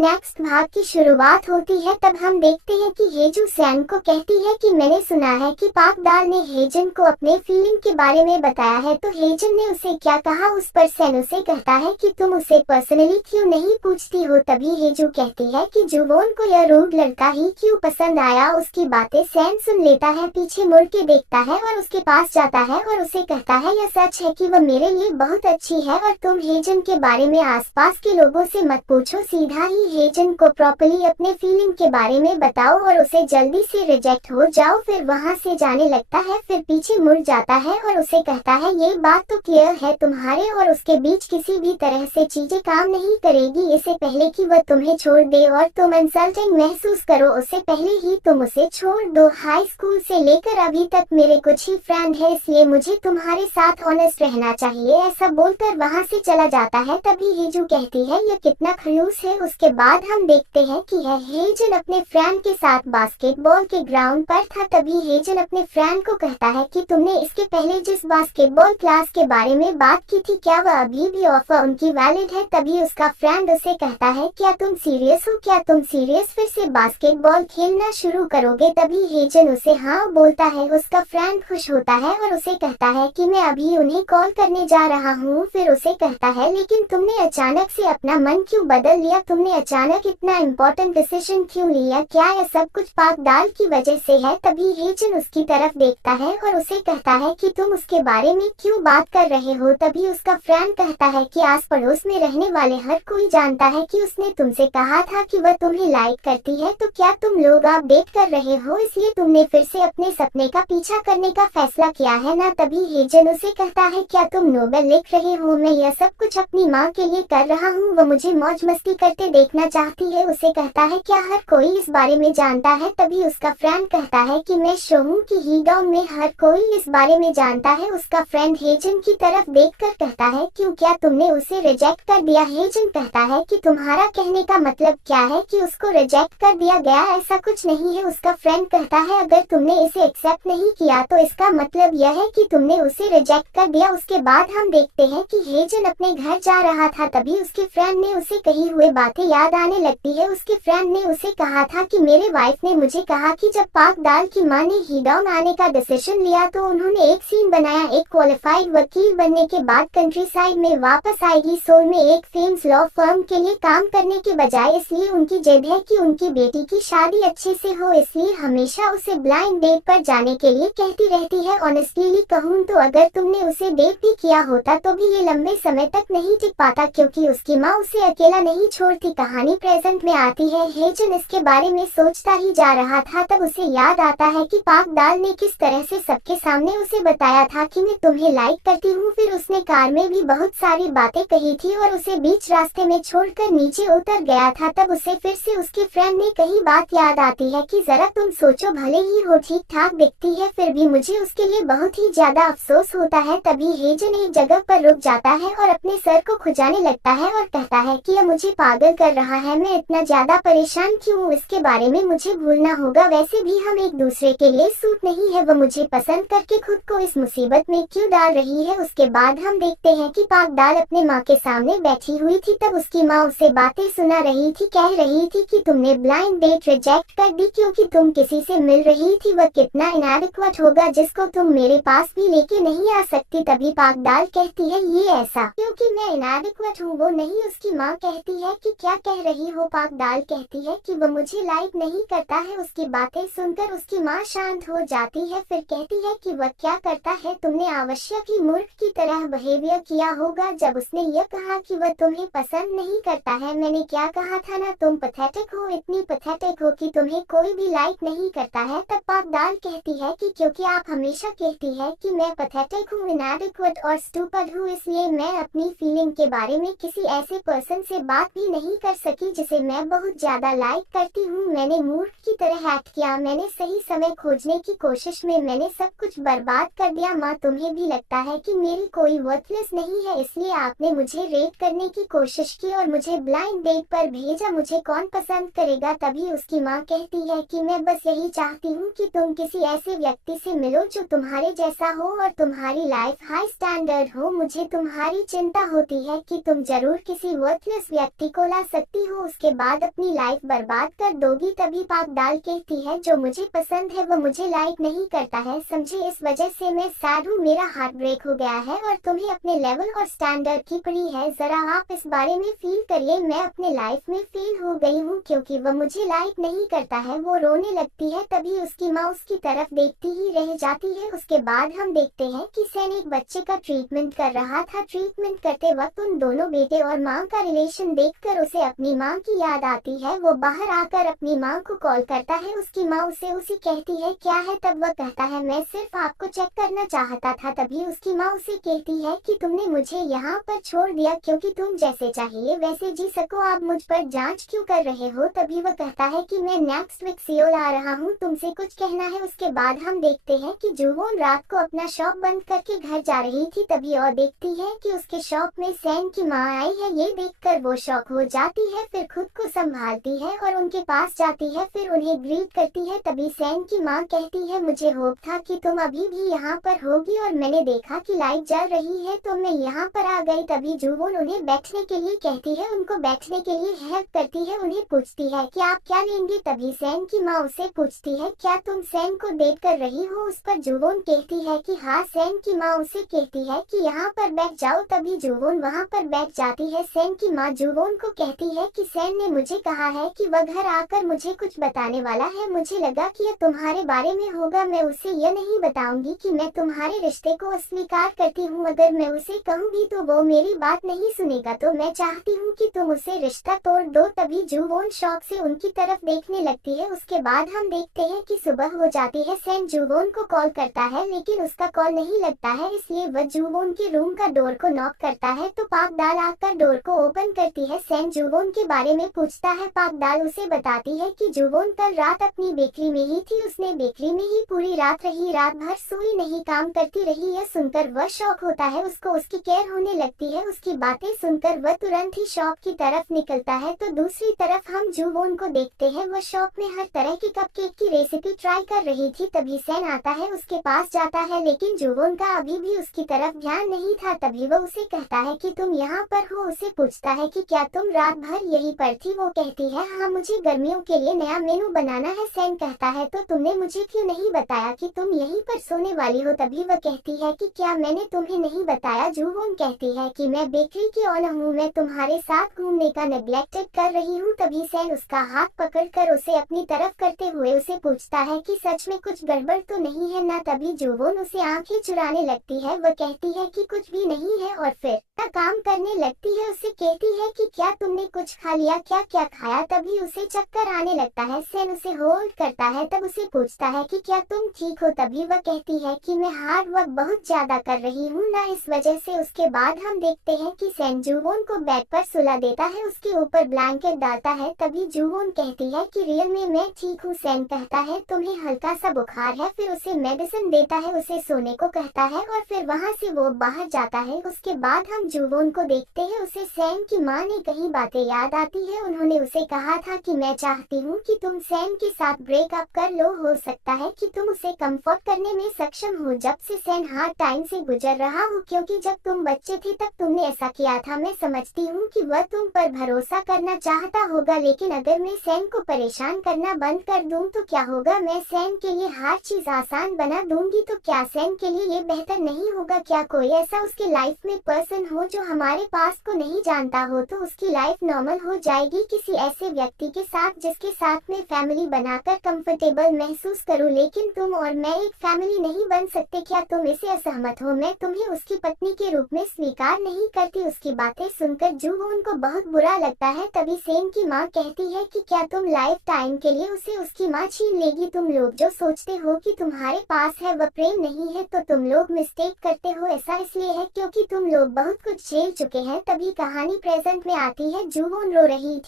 Next भाग की शुरुआत होती है। तब हम देखते हैं कि हेजू सैन को कहती है कि मैंने सुना है कि पाक दाल ने हेजन को अपने फीलिंग के बारे में बताया है। तो हेजन ने उसे क्या कहा, उस पर सैन उसे कहता है कि तुम उसे पर्सनली क्यों नहीं पूछती हो। तभी हेजू कहती है कि जुवोन को यह रूड लड़का ही क्यों पसंद आया। उसकी बातें सैन सुन लेता है, पीछे मुड़ के देखता है और उसके पास जाता है और उसे कहता है यह सच है कि वह मेरे लिए बहुत अच्छी है और तुम हेजन के बारे में आसपास के लोगों से मत पूछो, सीधा ही हेजन को प्रॉपर्ली अपने फीलिंग के बारे में बताओ और उसे जल्दी से रिजेक्ट हो जाओ। फिर वहां से जाने लगता है, फिर पीछे मुड़ जाता है और उसे कहता है ये बात तो क्लियर है, तुम्हारे और उसके बीच किसी भी तरह से चीजें काम नहीं करेगी। इससे पहले कि वह तुम्हें छोड़ दे और तुम इंसल्टिंग महसूस करो, उससे पहले ही तुम उसे छोड़ दो। हाई स्कूल से लेकर अभी तक मेरे कुछ ही फ्रेंड है, इसलिए मुझे तुम्हारे साथ ऑनेस्ट रहना चाहिए। ऐसा बोलकर वहां से चला जाता है। तभी हेजू कहती है यह कितना खड़ूस है। उसके बाद हम देखते हैं कि हेजन अपने फ्रेंड के साथ बास्केटबॉल के ग्राउंड पर था। तभी हेजन अपने फ्रेंड को कहता है कि तुमने इसके पहले जिस बास्केटबॉल क्लास के बारे में बात की थी, क्या वह अभी भी ऑफर उनकी वैलिड है। तभी उसका फ्रेंड उसे कहता है क्या तुम सीरियस हो, क्या तुम सीरियस फिर से बास्केटबॉल खेलना शुरू करोगे। तभी हेजन उसे हाँ बोलता है। उसका फ्रेंड खुश होता है और उसे कहता है कि मैं अभी उन्हें कॉल करने जा रहा हूँ। फिर उसे कहता है लेकिन तुमने अचानक से अपना मन क्यों बदल लिया, तुमने अचानक इतना इम्पोर्टेंट डिसीजन क्यों लिया, क्या यह सब कुछ पाक दाल की वजह से है। तभी हेजन उसकी तरफ देखता है और उसे कहता है कि तुम उसके बारे में क्यों बात कर रहे हो। तभी उसका फ्रेंड कहता है कि आस पड़ोस में रहने वाले हर कोई जानता है कि उसने तुमसे कहा था कि वह तुम्हें लाइक करती है, तो क्या तुम लोग आप डेट कर रहे हो, इसलिए तुमने फिर से अपने सपने का पीछा करने का फैसला किया है ना। तभी हेजन उसे कहता है क्या तुम नोवेल लिख रहे हो, मैं यह सब कुछ अपनी माँ के लिए कर रहा हूँ, वो मुझे मौज मस्ती करते देखना चाहती है। उसे कहता है क्या हर कोई इस बारे में जानता है। तभी उसका फ्रेंड कहता है कि मैं श्योर हूँ कि हीडॉम में हर कोई इस बारे में जानता है। उसका फ्रेंड हेजन की तरफ देखकर कहता है क्यों, क्या तुमने उसे रिजेक्ट कर दिया। हेजन कहता है कि तुम्हारा कहने का मतलब क्या है कि उसको रिजेक्ट कर दिया गया, ऐसा कुछ नहीं है। उसका फ्रेंड कहता है अगर तुमने इसे एक्सेप्ट नहीं किया तो इसका मतलब यह है कि तुमने उसे रिजेक्ट कर दिया। उसके बाद हम देखते हैं कि हेजन अपने घर जा रहा था। तभी उसके फ्रेंड ने उसे कही हुए बातें याद आने लगती है। उसके फ्रेंड ने उसे कहा था कि मेरे वाइफ ने मुझे कहा कि जब पाक दाल की माँ ने हीडॉम आने का डिसीजन लिया तो उन्होंने एक सीन बनाया, एक क्वालिफाइड वकील बनने के बाद कंट्री साइड में वापस आएगी सोल में एक फेमस लॉ फर्म के लिए काम करने के बजाय, इसलिए उनकी जिद है कि उनकी बेटी की शादी अच्छे से हो, इसलिए हमेशा उसे ब्लाइंड डेट पर जाने के लिए कहती रहती है। ऑनेस्टली कहूँ तो अगर तुमने उसे डेट भी किया होता तो भी ये लंबे समय तक नहीं टिक पाता, क्योंकि उसकी माँ उसे अकेला नहीं छोड़ती। कहानी प्रेजेंट में आती है। हेजन इसके बारे में सोचता ही जा रहा था, तब उसे याद आता है कि पाक दाल ने किस तरह से सबके सामने उसे बताया था कि मैं तुम्हें लाइक करती हूँ। फिर उसने कार में भी बहुत सारी बातें कही थी और उसे बीच रास्ते में छोड़कर नीचे उतर गया था। तब उसे फिर से उसके फ्रेंड ने कही बात याद आती है कि जरा तुम सोचो, भले ही वो ठीक ठाक दिखती है फिर भी मुझे उसके लिए बहुत ही ज्यादा अफसोस होता है। तभी हेजन एक जगह पर रुक जाता है और अपने सर को खुजाने लगता है और कहता है कि यह मुझे पागल कर रहा है, मैं इतना ज्यादा परेशान क्यों हूँ, इसके बारे में मुझे भूलना होगा। वैसे भी हम एक दूसरे के लिए सूट नहीं है, वो मुझे पसंद करके खुद को इस मुसीबत में क्यों डाल रही है। उसके बाद हम देखते हैं कि पाक दाल अपने माँ के सामने बैठी हुई थी। तब उसकी माँ उसे बातें सुना रही थी, कह रही थी कि तुमने ब्लाइंड डेट रिजेक्ट कर दी क्योंकि तुम किसी से मिल रही थी, वह कितना इनएडिक्वेट होगा जिसको तुम मेरे पास भी लेके नहीं आ सकती। तभी पाक दाल कहती है ये ऐसा क्योंकि मैं इनएडिक्वेट हूँ, वो नहीं। उसकी माँ कहती है कि क्या कह रही हो। पाक दाल कहती है कि वो मुझे लाइक नहीं करता है। उसकी बातें सुनकर उसकी माँ शांत हो जाती है, फिर कहती है कि वह क्या करता है, तुमने आवश्यक ही मूर्ख की तरह बिहेवियर किया होगा जब उसने यह कहा कि वह तुम्हें पसंद नहीं करता है। मैंने क्या कहा था ना, तुम पैथेटिक हो, इतनी पैथेटिक हो कि तुम्हें कोई भी लाइक नहीं करता है। तब पाक दाल कहती है कि क्योंकि आप हमेशा कहती है कि मैं पैथेटिक हूँ, इनएडिक्वेट और स्टूपिड हूँ, इसलिए मैं अपनी फीलिंग के बारे में किसी ऐसे पर्सन से बात भी नहीं कर सकी जिसे मैं बहुत ज्यादा लाइक करती हूँ। मैंने मूर्ख की तरह एक्ट किया, मैंने सही समय खोजने की कोशिश में मैंने सब कुछ बर्बाद कर दिया। माँ तुम्हें भी लगता है कि मेरी कोई वर्थलेस नहीं है, इसलिए आपने मुझे रेट करने की कोशिश की और मुझे ब्लाइंड डेट पर भेजा, मुझे कौन पसंद करेगा। तभी उसकी माँ कहती है कि मैं बस यही चाहती हूँ कि तुम किसी ऐसे व्यक्ति से मिलो जो तुम्हारे जैसा हो और तुम्हारी लाइफ हाई स्टैंडर्ड हो। मुझे तुम्हारी चिंता होती है कि तुम जरूर किसी वर्थलेस व्यक्ति को ला सकती सकती हो, उसके बाद अपनी लाइफ बर्बाद कर दोगी। तभी पाकदाल कहती है जो मुझे पसंद है वो मुझे लाइक नहीं करता है, समझे, इस वजह से मैं सैड हूँ, मेरा हार्ट ब्रेक हो गया है और तुम्हें अपने लेवल और स्टैंडर्ड की पड़ी है। जरा आप इस बारे में फील करिए, मैं अपने लाइफ में फेल हो गई हूँ क्योंकि वह मुझे लाइक नहीं करता है। वो रोने लगती है, तभी उसकी माँ उसकी तरफ देखती ही रह जाती है। उसके बाद हम देखते हैं कि सैन एक बच्चे का ट्रीटमेंट कर रहा था। ट्रीटमेंट करते वक्त उन दोनों बेटे और माँ का रिलेशन देखकर उसे अपनी माँ की याद आती है। वो बाहर आकर अपनी माँ को कॉल करता है, उसकी माँ उसे कहती है क्या है, तब वह कहता है मैं सिर्फ आपको चेक करना चाहता था। तभी उसकी माँ उसे कहती है कि तुमने मुझे यहाँ पर छोड़ दिया क्योंकि तुम जैसे चाहिए वैसे जी सको, आप मुझ पर जांच क्यों कर रहे हो। तभी वह कहता है कि मैं नेक्स्ट वीक सियोल आ रहा हूँ, तुमसे कुछ कहना है। उसके बाद हम देखते हैं कि जुवोन रात को अपना शॉप बंद करके घर जा रही थी, तभी और देखती है कि उसके शॉप में सैन की माँ आई है। ये देखकर वो शॉक हो जाती है, फिर खुद को संभालती है और उनके पास जाती है, फिर उन्हें ग्रीट करती है। तभी सैन की माँ कहती है मुझे होप था कि तुम अभी भी यहाँ पर होगी और मैंने देखा कि लाइट जल रही है तो मैं यहाँ पर आ गई। तभी जुवोन उन्हें बैठने के लिए कहती है, उनको बैठने के लिए हेल्प करती है, उन्हें पूछती है कि आप क्या लेंगे। तभी सैन की माँ उसे पूछती है क्या तुम सैन को डेट कर रही हो। उस पर जुवोन कहती है कि हाँ। सैन की माँ उसे कहती है कि यहाँ पर बैठ जाओ, तभी जुवोन वहाँ पर बैठ जाती है। सैन की माँ जुवोन को कहती है कि सैन ने मुझे कहा है कि वह घर आकर मुझे कुछ बताने वाला है, मुझे लगा कि यह तुम्हारे बारे में होगा, मैं उसे यह नहीं बताऊंगी कि मैं तुम्हारे रिश्ते को अस्वीकार करती हूँ। अगर मैं उसे कहूँगी तो वो मेरी बात नहीं सुनेगा, तो मैं चाहती हूँ कि तुम उसे रिश्ता तोड़ दो। तभी जुवोन शौक से उनकी तरफ देखने लगती है। उसके बाद हम देखते हैं कि सुबह हो जाती है। सैन जुवोन को कॉल करता है लेकिन उसका कॉल नहीं लगता है, इसलिए वह जुवोन के रूम का डोर को नॉक करता है तो पाकदाल आकर डोर को ओपन करती है। सैन जुवोन के बारे में पूछता है, पाकदाल उसे बताती है कि जुवोन कल रात अपनी बेकरी में ही थी, उसने बेकरी में ही पूरी रात रही, रात भर सोई नहीं, काम करती रही। यह सुनकर वह शॉक होता है, उसको उसकी केयर होने लगती है। उसकी बातें सुनकर वह तुरंत ही शॉप की तरफ निकलता है। तो दूसरी तरफ हम जुवोन को देखते हैं, वह शॉप में हर तरह की कपकेक की रेसिपी ट्राई कर रही थी। तभी सैन आता है, उसके पास जाता है लेकिन जुवोन का अभी भी उसकी तरफ ध्यान नहीं था। तभी वह उसे कहता है कि तुम यहाँ पर हो। उसे पूछता है कि क्या तुम रात भर यहीं पर थी। वो कहती है हाँ, मुझे गर्मियों के लिए नया मेनू बनाना है। सैन कहता है तो तुमने मुझे क्यों नहीं बताया कि तुम यहीं पर सोने वाली हो। तभी वह कहती है कि क्या मैंने तुम्हें नहीं बताया। जुवोन कहती है कि मैं बेकरी की ओनर हूँ, मैं तुम्हारे साथ घूमने का नेग्लेक्टेड कर रही हूँ। तभी सैन उसका हाथ पकड़कर उसे अपनी तरफ करते हुए उसे पूछता है कि सच में कुछ गड़बड़ तो नहीं है ना। तभी जुवोन उसे आंखें चुराने लगती है, वह कहती है कि कुछ भी नहीं है और फिर काम करने लगती है। उसे कहती है कि क्या तुमने कुछ खा लिया, क्या क्या खाया। तभी उसे चक्कर आने लगता है। सैन उसे होल्ड करता है, तब उसे पूछता है कि क्या तुम ठीक हो। तभी वह कहती है कि मैं हार्ड वर्क बहुत ज्यादा कर रही हूँ ना, इस वजह से। उसके बाद हम देखते हैं कि सैन जुवोन को बेड पर सुला देता है, उसके ऊपर ब्लैंकेट डालता है। तभी जुवोन कहती है कि रियल में मैं ठीक हूँ। सैन कहता है तुम्हें हल्का सा बुखार है, फिर उसे मेडिसिन देता है, उसे सोने को कहता है और फिर वहाँ से वो बाहर जाता है। उसके बाद हम जुवोन को देखते हैं, उसे सैन की माँ ने कई बातें याद आती है। उन्होंने उसे कहा था कि मैं चाहती हूँ कि तुम सैन के साथ ब्रेकअप कर लो, हो सकता है कि तुम उसे कंफर्ट करने में सक्षम हो। जब से सैन हार्ड टाइम से गुजर रहा हो, क्योंकि जब तुम बच्चे थे तब तुमने ऐसा किया था। मैं समझती हूँ कि वह तुम पर भरोसा करना चाहता होगा, लेकिन अगर मैं सैन को परेशान करना बंद कर दूँ तो क्या होगा। मैं सैन के लिए हर चीज आसान बना दूंगी, तो क्या सैन के लिए ये बेहतर नहीं होगा। क्या कोई ऐसा उसके लाइफ में पर्सन हो जो हमारे पास को नहीं जानता हो, तो उसकी लाइफ नॉर्मल हो जाएगी। किसी ऐसे व्यक्ति के साथ जिसके साथ में फैमिली बनाकर कंफर्टेबल महसूस करूं, लेकिन तुम और मैं एक फैमिली नहीं बन सकते। क्या तुम इसे असहमत हो। मैं तुम्हें उसकी पत्नी के रूप में स्वीकार नहीं करती। उसकी बातें सुनकर जुवोन को बहुत बुरा लगता है। तभी सैन की माँ कहती है कि क्या तुम लाइफ टाइम के लिए उसे उसकी माँ छीन लेगी। तुम लोग जो सोचते हो कि तुम्हारे पास है वह प्रेम नहीं है, तो तुम लोग मिस्टेक करते हो। ऐसा इसलिए है क्योंकि तुम लोग बहुत कुछ झेल चुके हैं। तभी कहानी प्रेजेंट में आती है। जुवोन रो रही थी।